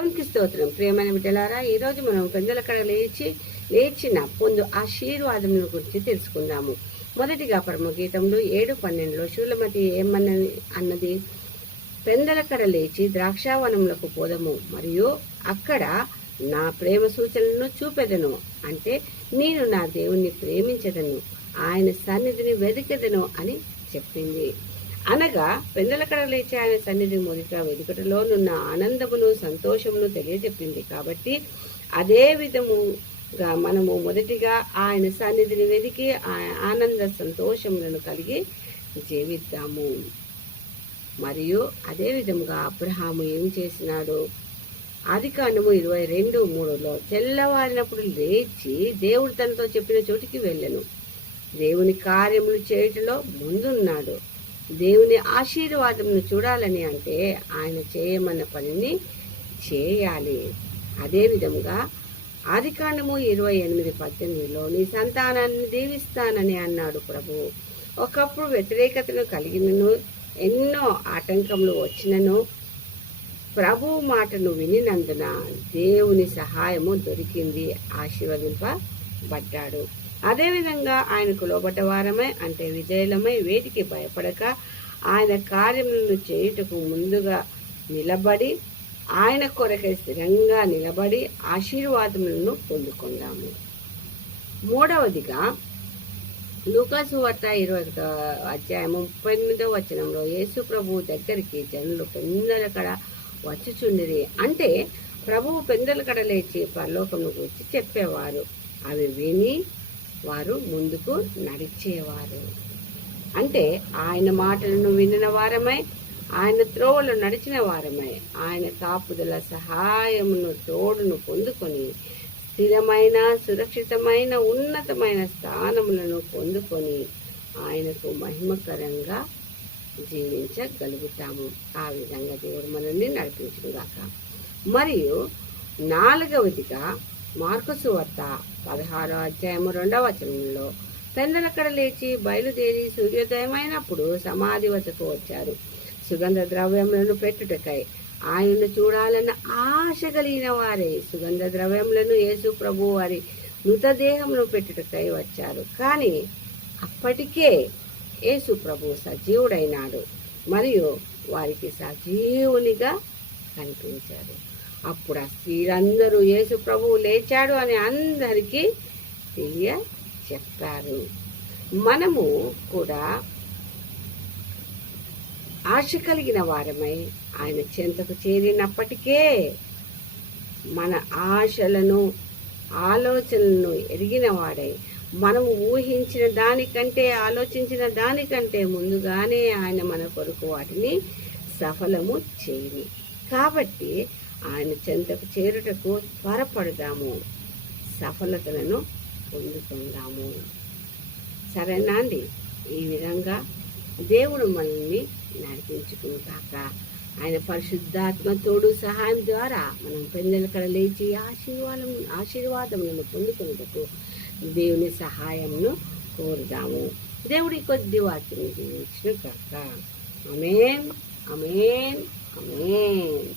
దేవునికి స్తోత్రం. ప్రియమైన బిడ్డలారా, ఈరోజు మనం పెందల కడ లేచిన పొందు ఆశీర్వాదముల గురించి తెలుసుకుందాము. మొదటిగా పరమగీతంలో 7:12 శూలమతి అన్నది, పెందల కడ లేచి ద్రాక్షావనములకు పోదము, మరియు అక్కడ నా ప్రేమ సూచనలను చూపెదను. అంటే నేను నా దేవుణ్ణి ప్రేమించదను, ఆయన సన్నిధిని వెతికెదను అని చెప్పింది. అనగా పెందల కడ లేచి ఆయన సన్నిధి మొదట వెతుకటలోనున్న ఆనందమును సంతోషమును తెలియజెప్పింది. కాబట్టి అదే విధముగా మనము మొదటిగా ఆయన సన్నిధిని వెతికి ఆనంద సంతోషములను కలిగి జీవిద్దాము. మరియు అదే విధముగా అబ్రహాము ఏం చేసినాడు? ఆదికాండము 22:3 తెల్లవారినప్పుడు లేచి దేవుడు తనతో చెప్పిన చోటికి వెళ్ళెను. దేవుని కార్యములు చేయటంలో ముందున్నాడు. దేవుని ఆశీర్వాదమును చూడాలని అంటే ఆయన చేయమన్న పనిని చేయాలి. అదే విధముగా ఆదికాండము 28:18 నీ సంతానాన్ని దీవిస్తానని అన్నాడు ప్రభువు. ఒకప్పుడు వ్యతిరేకతను కలిగినను, ఎన్నో ఆటంకములు వచ్చినను ప్రభువు మాటను వినినందున దేవుని సహాయము దొరికింది, ఆశీర్వదింపబడ్డాడు. అదేవిధంగా ఆయనకు లోబడ్డ వారమై అంటే విజయలమై వేటికి భయపడక ఆయన కార్యములను చేయుటకు ముందుగా నిలబడి ఆయన కొరకై స్థిరంగా నిలబడి ఆశీర్వాదములను పొందుకుందాము. మూడవదిగా లూకాసు వార్త 21:38 యేసు ప్రభువు దగ్గరికి జనులు పెందల కడ వచ్చుచుండిరి. అంటే ప్రభువు పెందల కడ లేచి పరలోకమును గురించి చెప్పేవారు. అవి విని వారు ముందుకు నడిచేవారు. అంటే ఆయన మాటలను వినిన వారమై, ఆయన త్రోవలో నడిచిన వారమై, ఆయన కాపుదల సహాయమును తోడును పొందుకొని స్థిరమైన, సురక్షితమైన, ఉన్నతమైన స్థానములను పొందుకొని ఆయనకు మహిమకరంగా జీవించగలుగుతాము. ఆ విధంగా దేవుడు మనల్ని నడిపించుగాక. మరియు నాలుగవదిగా మార్కు సువార్త 16:2 పెందల కడ లేచి బయలుదేరి సూర్యోదయమైనప్పుడు సమాధి వద్దకు వచ్చారు. సుగంధ ద్రవ్యములను పెట్టుటకై ఆయనను చూడాలన్న ఆశ కలిగిన వారే సుగంధ ద్రవ్యములను యేసు ప్రభు వారి మృతదేహమును పెట్టుటకై వచ్చారు. కానీ అప్పటికే యేసు ప్రభు సజీవుడైనాడు మరియు వారికి సజీవునిగా కనిపించారు. అప్పుడు ఆ స్త్రీలందరూ యేసు ప్రభువు లేచాడు అని అందరికీ చెప్పారు. మనము కూడా ఆశ కలిగిన వారమై ఆయన చెంతకు చేరినప్పటికే మన ఆశలను, ఆలోచనలను ఎరిగిన వాడై మనము ఊహించిన దానికంటే, ఆలోచించిన దానికంటే ముందుగానే ఆయన మన కొరకు వాటిని సఫలము చేయని. కాబట్టి ఆయన చెంతకు చేరుటకు త్వరపడదాము, సఫలతలను పొందుకుందాము. సరేనా అండి? ఈ విధంగా దేవుడు మనల్ని నడిపించుకున్నాక ఆయన పరిశుద్ధాత్మ తోడు సహాయం ద్వారా మనం పెందల కడ లేచి ఆశీర్వాదములను పొందుకునేందుకు దేవుని సహాయంను కోరుదాము. దేవుడి కొద్ది వాక్యం దీవించును కాక. ఆమేన్, ఆమేన్, ఆమేన్.